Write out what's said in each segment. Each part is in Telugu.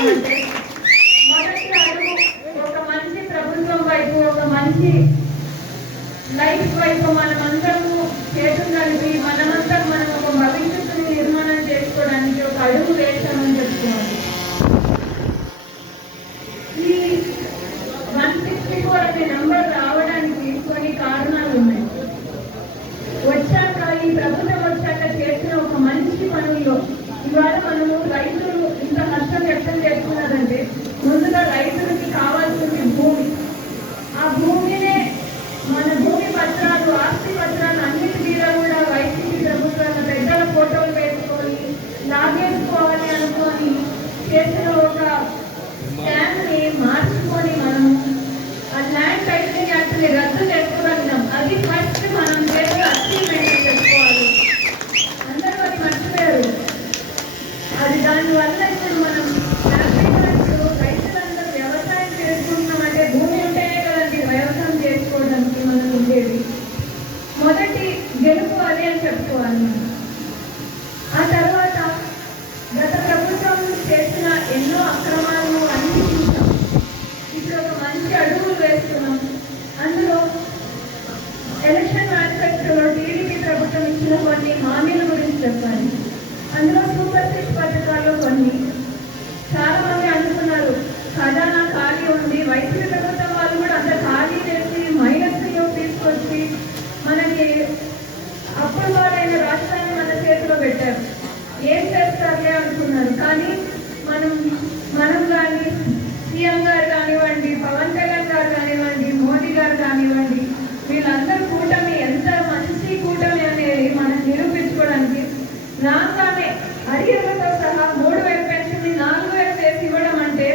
చెప్పుకోవాలంటే మొదటి అడుగు ఒక మంచి ప్రభుత్వం వైపు, ఒక మంచి లైఫ్ వైపు మనమందరము చేతులు కలిపి మనమంతా మనం ఒక భవిష్యత్తుని నిర్మాణం చేసుకోవడానికి ఒక అడుగు వేస్తామని చెప్పుకోవాలి. ఈ 164 అనే నంబర్ రావడానికి కొన్ని కారణాలు ఉన్నాయి. వచ్చాక ఈ ప్రభుత్వం వచ్చాక చేసిన ఒక మంచి పనుల్లో ఇవాళ మనము రైతులు ఇంత నష్టం వ్యక్తం చేస్తున్నారంటే ముందుగా రైతులకి కావాల్సింది భూమి. ఆ భూమినే మన భూమి పత్రాలు, ఆస్తి పత్రాలు అన్నిటి మీద కూడా వైసీపీ ప్రభుత్వాల పెద్దల ఫోటోలు వేసుకొని లాగేసుకోవాలి అనుకొని చేసిన ఒక స్కామ్ని మార్చుకొని మనం ఆ ల్యాండ్ టైటిలింగ్ యాక్ట్ని రద్దు చేసుకోగలిగాం. అది ఫస్ట్ మనం చేసే అచీవ్మెంట్ చెప్పుకోవాలి. అందరూ అది మర్చిపోయారు. అది దానివల్ల ఇప్పుడు మనం రైతులందరూ వ్యవసాయం చేసుకుంటున్నామంటే భూమి ఉంటేనే కదండి వ్యవసాయం చేసుకోవడానికి మనం ఉండేది. మొదటి గెలుపు అది అని చెప్పుకోవాలి మనం. ఆ తర్వాత గత ప్రభుత్వం చేసిన ఎన్నో అక్రమాలను అన్ని చూసాం. ఇప్పుడు ఒక మంచి అడుగులు వేస్తున్నాం. అందులో ఎలక్షన్ మేనిఫెస్టోలో టీడీపీ ప్రభుత్వం ఇచ్చిన కొన్ని హామీల గురించి చెప్పాలి. అందులో సూపర్ 6 పథకాల్లో కొన్ని చాలా మంది అనుకున్నారు ఖజానా ఖాళీ ఉంది. వైసీపీ ప్రభుత్వం వాళ్ళు కూడా అంత ఖాళీ చేసి మైనస్ తీసుకొచ్చి మనకి అప్పుడు వారైన రాష్ట్రాన్ని మన చేతిలో పెట్టారు. ఏం చేస్తారులే అనుకున్నారు. కానీ మనం కానీ సీఎం గారు కానివ్వండి, పవన్ కళ్యాణ్ గారు కానివ్వండి, మోడీ గారు కానివ్వండి, వీళ్ళందరూ కూటమి ఎంత మంచి కూటమి అనేది మనం నిరూపించుకోవడానికి రాగానే అడిగేలతో సహా 3000 పెన్షన్ 4000 చేసి ఇవ్వడం అంటే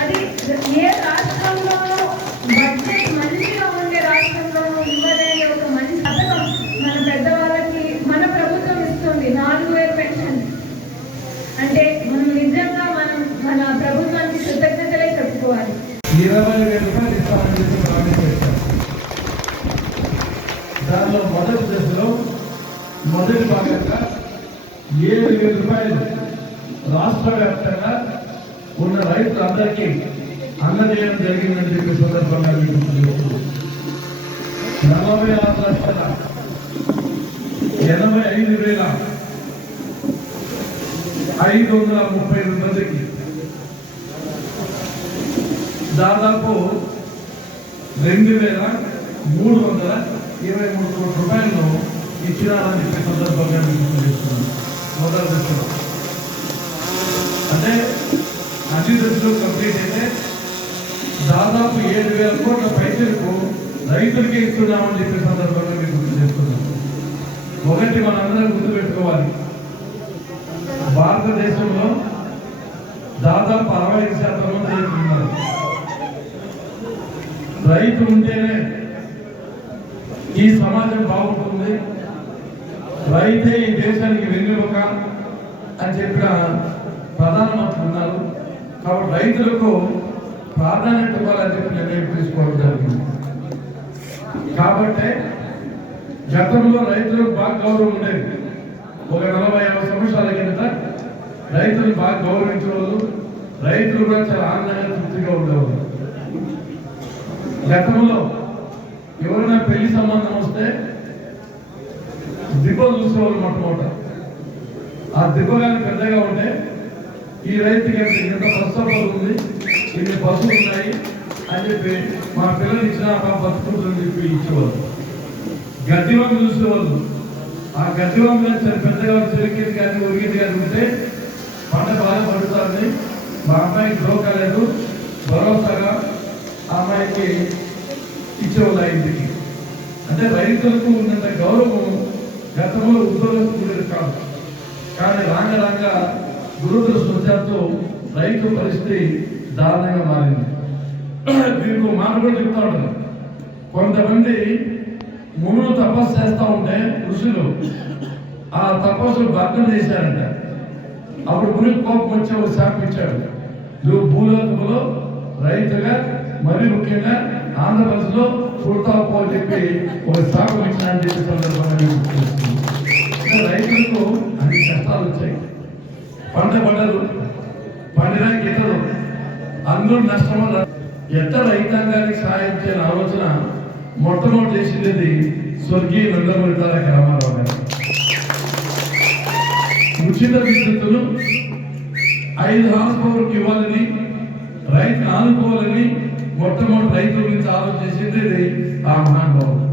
అది ఏ రాష్ట్రంలోనూ బడ్జెట్ మంచిగా ఉండే రాష్ట్రంలోనూ ఇవ్వలేని ఒక మంచి పథకం మన పెద్దవాళ్ళకి మన ప్రభుత్వం ఇస్తుంది. 4000 పెన్షన్ అంటే మనం నిజంగా మన ప్రభుత్వానికి కృతజ్ఞతలే చెప్పుకోవాలి. 20,000 రూపాయలు ఇస్తామని దానిలో మొదటి దశలో మొదటి భాగంగా 7,000 రూపాయలు రాష్ట్ర వ్యాప్తంగా ఉన్న రైతులందరికీ అందజేయడం జరిగిందని చెప్పి సందర్భంగా 46,85,532 మందికి దాదాపు 2,323 కోట్ల రూపాయలను ఇచ్చినారని చెప్పే సందర్భంగా చేస్తున్నాను. మొదటి దశలో అంటే అన్ని దశలు కంప్లీట్ అయితే దాదాపు 7,000 కోట్ల పైసలకు రైతులకే ఇస్తున్నామని చెప్పే సందర్భంగా మీకు గుర్తు చేస్తున్నాను. ఒకటి మనందరం గుర్తుపెట్టుకోవాలి, భారతదేశంలో దాదాపు 65% మంది రైతులు ఉన్నారు. రైతు ఉంటేనే ఈ సమాజం బాగుంటుంది, రైతే ఈ దేశానికి వెన్నెముక అని చెప్పిన ప్రధానమంత్రి ఉన్నారు. కాబట్టి రైతులకు ప్రాధాన్యత ఇవ్వాలని చెప్పి నిర్ణయం తీసుకోవడం జరిగింది. కాబట్టి గతంలో రైతులకు బాగా గౌరవం ఉండేది. ఒక 40-50 సంవత్సరాల కిందట రైతులు బాగా గౌరవించే వాళ్ళు, రైతులు కూడా చాలా ఆనందంగా తృప్తిగా ఉండేవాళ్ళు. గతంలో ఎవరైనా పెళ్లి సంబంధం వస్తే దిబ్బ చూసేవాళ్ళు మొట్టమొదట. ఆ దిబ్బ కానీ పెద్దగా ఉంటే ఈ రైతుకి ఇంత పశువులు ఉంది, ఇన్ని పశువులు ఉన్నాయి అని చెప్పి మా పిల్లలు ఇచ్చిన మా బతుకుంటుందని చెప్పి ఇచ్చేవాళ్ళు. గడ్డివాము చూసేవాళ్ళు. ఆ గడ్డివాము కానీ చాలా పెద్దగా చెరికేది కానీ ఉరిగేది కానీ ఉంటే పంట బాగా పడుతుంది, మా అమ్మాయికి దోకలేదు, భరోసాగా ఆ అమ్మాయికి ఇచ్చేవాళ్ళు ఆ ఇంటికి. అంటే రైతులకు ఉన్నంత గౌరవం గతంలో ఉద్యోగస్తులు కాదు. కానీ రాంగ దురదృష్టవశాత్తు రైతు పరిస్థితి దారుణంగా మారింది. దీనికి మాట కూడా చెప్తా ఉంటారు, కొంతమంది మునులు తపస్సు చేస్తూ ఉంటే ఋషులు ఆ తపస్సులు భగ్నం చేశారంట. అప్పుడు మునికి కోపం వచ్చి ఒక శాపం ఇచ్చాడు, నువ్వు భూలోకంలో రైతుగా మరి ముఖ్యంగా ఆంధ్రప్రదేశ్లో పుడతావు అని చెప్పి ఒక శాపం ఇచ్చానని చెప్పి సందర్భంగా రైతులకు అన్ని కష్టాలు వచ్చాయి. పంట పండరు, పండినానికి ఎట్లా అందరూ నష్టం వల్ల ఎట్లా రైతాంగానికి సాయం చేయాలని ఆలోచన మొట్టమొదటి చేసింది స్వర్గీయ నందమూరి తారక రామారావు గారు. ఉచిత విద్యుత్తును 5 హార్స్ పవర్కి ఇవ్వాలని, రైతును ఆనుకోవాలని మొట్టమొదటి రైతుల గురించి ఆలోచించింది ఆ మహానుభావుడు.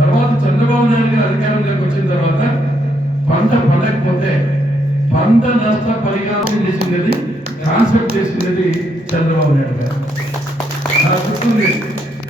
తర్వాత చంద్రబాబు నాయుడు గారు అధికారంలోకి వచ్చిన తర్వాత పంట పండకపోతే పంట నష్ట పరిహారం చేసింది, కాన్సెప్ట్ చేసింది చంద్రబాబు నాయుడు గారు.